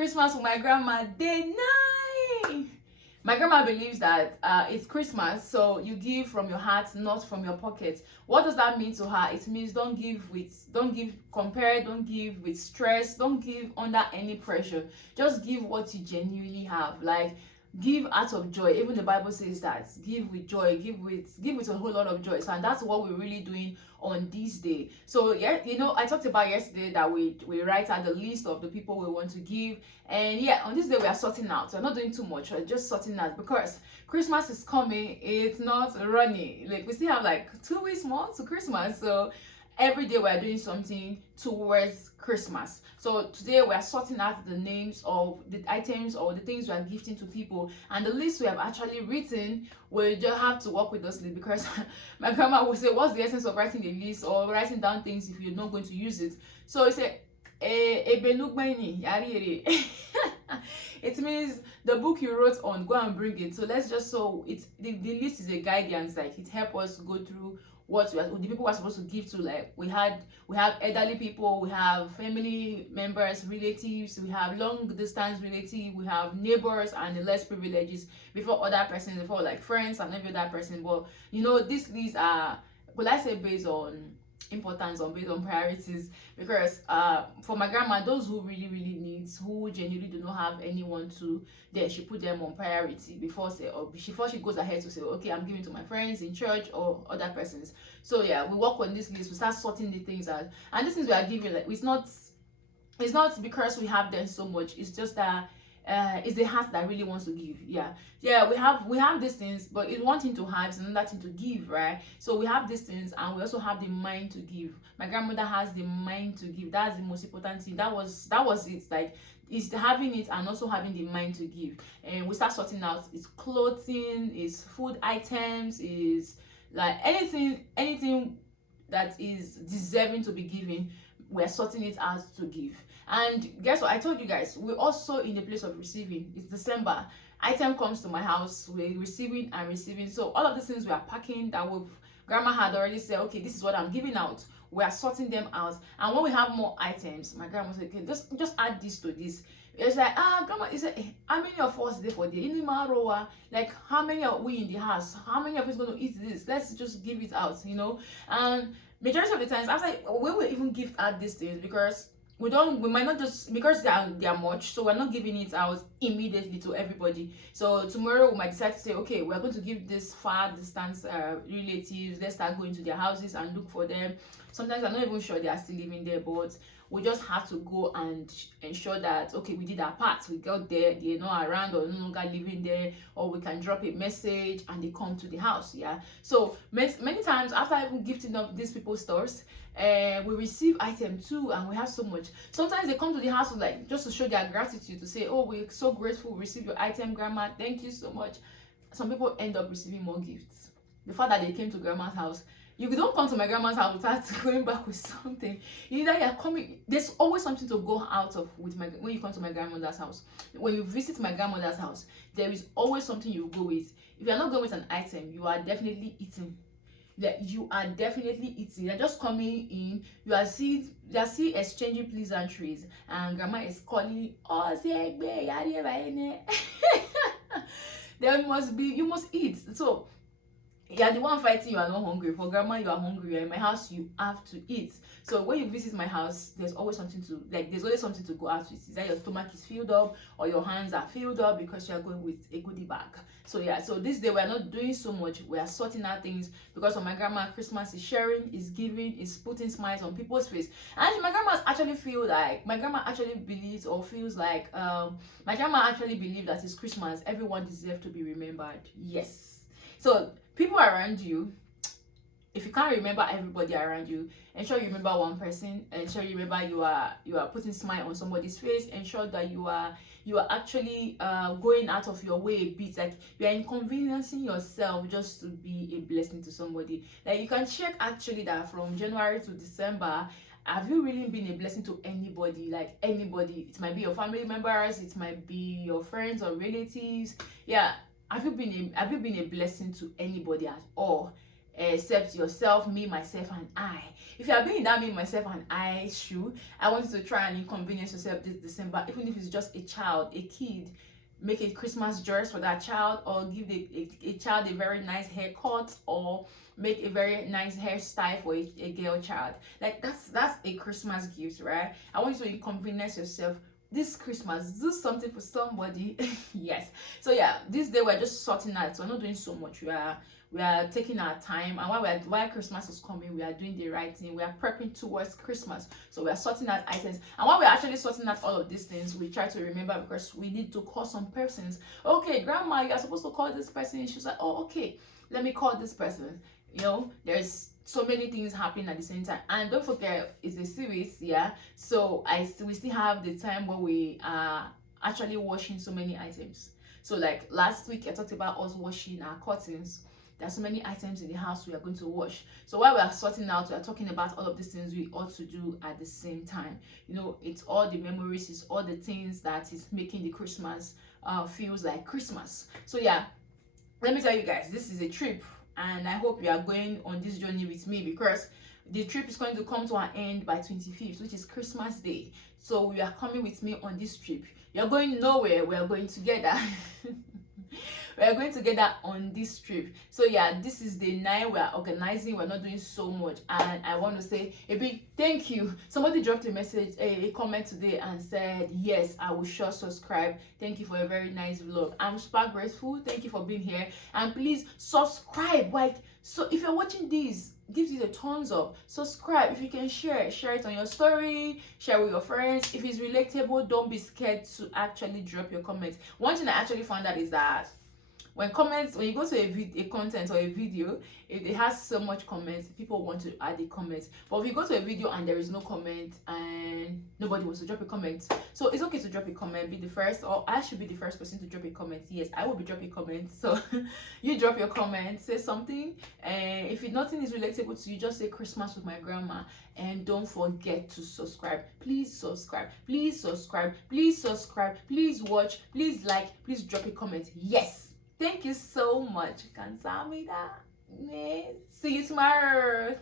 Christmas with my grandma, day 9. My grandma believes that it's Christmas, so you give from your heart, not from your pocket. What does that mean to her? It means don't give compare, don't give with stress, don't give under any pressure. Just give what you genuinely have. Like, give out of joy. Even the Bible says that give with joy, give with a whole lot of joy. So, and that's what we're really doing on this day. So yeah, I talked about yesterday that we write out the list of the people we want to give, and yeah, on this day we are sorting out. We're not doing too much, we're just sorting out because Christmas is coming. It's not running, like we still have like 2 weeks more to Christmas. So every day we're doing something towards Christmas. So today we're sorting out the names of the items or the things we are gifting to people, and the list we have actually written, we just have to work with those lists because my grandma would say, what's the essence of writing a list or writing down things if you're not going to use it? So it's it means the book you wrote on, go and bring it. So let's just, so it's the list is a guidance, like it helps us go through what the people we're supposed to give to. Like we have elderly people, we have family members, relatives, we have long distance relatives, we have neighbors and the less privileges before other persons, before like friends and every other person. But these lists are, well, I say based on importance or based on priorities, because for my grandma, those who really needs, who genuinely do not have anyone to, then she put them on priority before she goes ahead to say, okay, I'm giving to my friends in church or other persons. So yeah, we work on this list, we start sorting the things out, and these things we are giving, like it's not because we have them so much, it's just that it's the heart that really wants to give. We have these things, but it's one thing to have, it's another thing to give, right? So we have these things and we also have the mind to give. My grandmother has the mind to give. That's the most important thing. That was it. Like, it's having it and also having the mind to give. And we start sorting out, it's clothing, it's food items, is like anything that is deserving to be given, we're sorting it out to give. And guess what? I told you guys, we're also in the place of receiving. It's December. Item comes to my house, we're receiving and receiving. So all of these things we are packing that grandma had already said, okay, this is what I'm giving out. We are sorting them out. And when we have more items, my grandma said, okay, just add this to this. It's like, grandma, is it, how many of us there for the like, how many are we in the house? How many of us going to eat this? Let's just give it out, And majority of the times, after we will even gift out these things, because we might not just, because they are much, so we're not giving it out immediately to everybody. So tomorrow we might decide to say, okay, we're going to give this far distance relatives, let's start going to their houses and look for them. Sometimes I'm not even sure they are still living there, but we just have to go and ensure that, okay, we did our part, we got there, they're not around or no longer living there, or we can drop a message and they come to the house. So many times after even gifting up these people's stores, we receive item too, and we have so much. Sometimes they come to the house like just to show their gratitude, to say, oh, we're so grateful we received your item, grandma, thank you so much. Some people end up receiving more gifts. The fact that they came to grandma's house, you don't come to my grandma's house without going back with something. Either you're coming, there's always something to go out of when you come to my grandmother's house. When you visit my grandmother's house, there is always something you go with. If you're not going with an item, you are definitely eating. You are definitely eating. You're just coming in, you are still exchanging pleasantries, and grandma is calling, oh, you must eat. So you're the one fighting, you are not hungry. For grandma, you are hungry. You're in my house, you have to eat. So when you visit my house, there's always something to go out with. Is that your stomach is filled up or your hands are filled up because you are going with a goodie bag. So so this day we're not doing so much. We are sorting out things, because for my grandma, Christmas is sharing, is giving, is putting smiles on people's face. And my grandma actually believes or feels like my grandma actually believes that it's Christmas, everyone deserves to be remembered. Yes. So people around you, if you can't remember everybody around you, ensure you remember one person. Ensure you remember you are putting smile on somebody's face. Ensure that you are actually going out of your way a bit, like you are inconveniencing yourself just to be a blessing to somebody. Like, you can check actually that from January to December, have you really been a blessing to anybody? Like, anybody. It might be your family members, it might be your friends or relatives. Have you been a blessing to anybody at all? except yourself, me, myself, and I. If you are being in that me, myself, and I shoe, I want you to try and inconvenience yourself this December, even if it's just a child, a kid. Make a Christmas dress for that child, or give a child a very nice haircut, or make a very nice hairstyle for a girl child. Like that's a Christmas gift, right? I want you to inconvenience yourself this Christmas. Do something for somebody. Yes. So yeah, this day we're just sorting out. We're not doing so much. We are taking our time, and while Christmas is coming, we are doing the right thing. We are prepping towards Christmas, so we are sorting out items. And while we're actually sorting out all of these things, we try to remember, because we need to call some persons. Okay, grandma, you are supposed to call this person. She's like, oh, okay, let me call this person. There's so many things happening at the same time, and don't forget, it's a series. Yeah, so we still have the time where we are actually washing so many items. So like last week I talked about us washing our curtains. There's so many items in the house we are going to wash. So while we are sorting out, we are talking about all of these things we ought to do at the same time. It's all the memories, it's all the things that is making the Christmas feels like Christmas. So yeah, let me tell you guys, this is a trip, and I hope you are going on this journey with me, because the trip is going to come to an end by 25th, which is Christmas Day. So you are coming with me on this trip. You're going nowhere, we are going together. We are going together on this trip. So yeah, this is the 9 we are organizing. We're not doing so much, and I want to say a big thank you. Somebody dropped a message, a comment today, and said, yes, I will sure subscribe. Thank you for a very nice vlog. I'm super grateful. Thank you for being here, and please subscribe. So if you're watching this, gives you the thumbs up, subscribe. If you can share it on your story, share with your friends. If it's relatable, don't be scared to actually drop your comments. One thing I actually found out is that when you go to a content or a video, if it has so much comments, people want to add a comment. But if you go to a video and there is no comment and nobody wants to drop a comment, so it's okay to drop a comment. Be the first, or I should be the first person to drop a comment. Yes, I will be dropping comments. So you drop your comment, say something, and if nothing is relatable to you, just say Christmas with my grandma. And don't forget to subscribe. Please subscribe. Please subscribe. Please subscribe. Please watch. Please like. Please drop a comment. Yes. Thank you so much. Kansamida. See you tomorrow.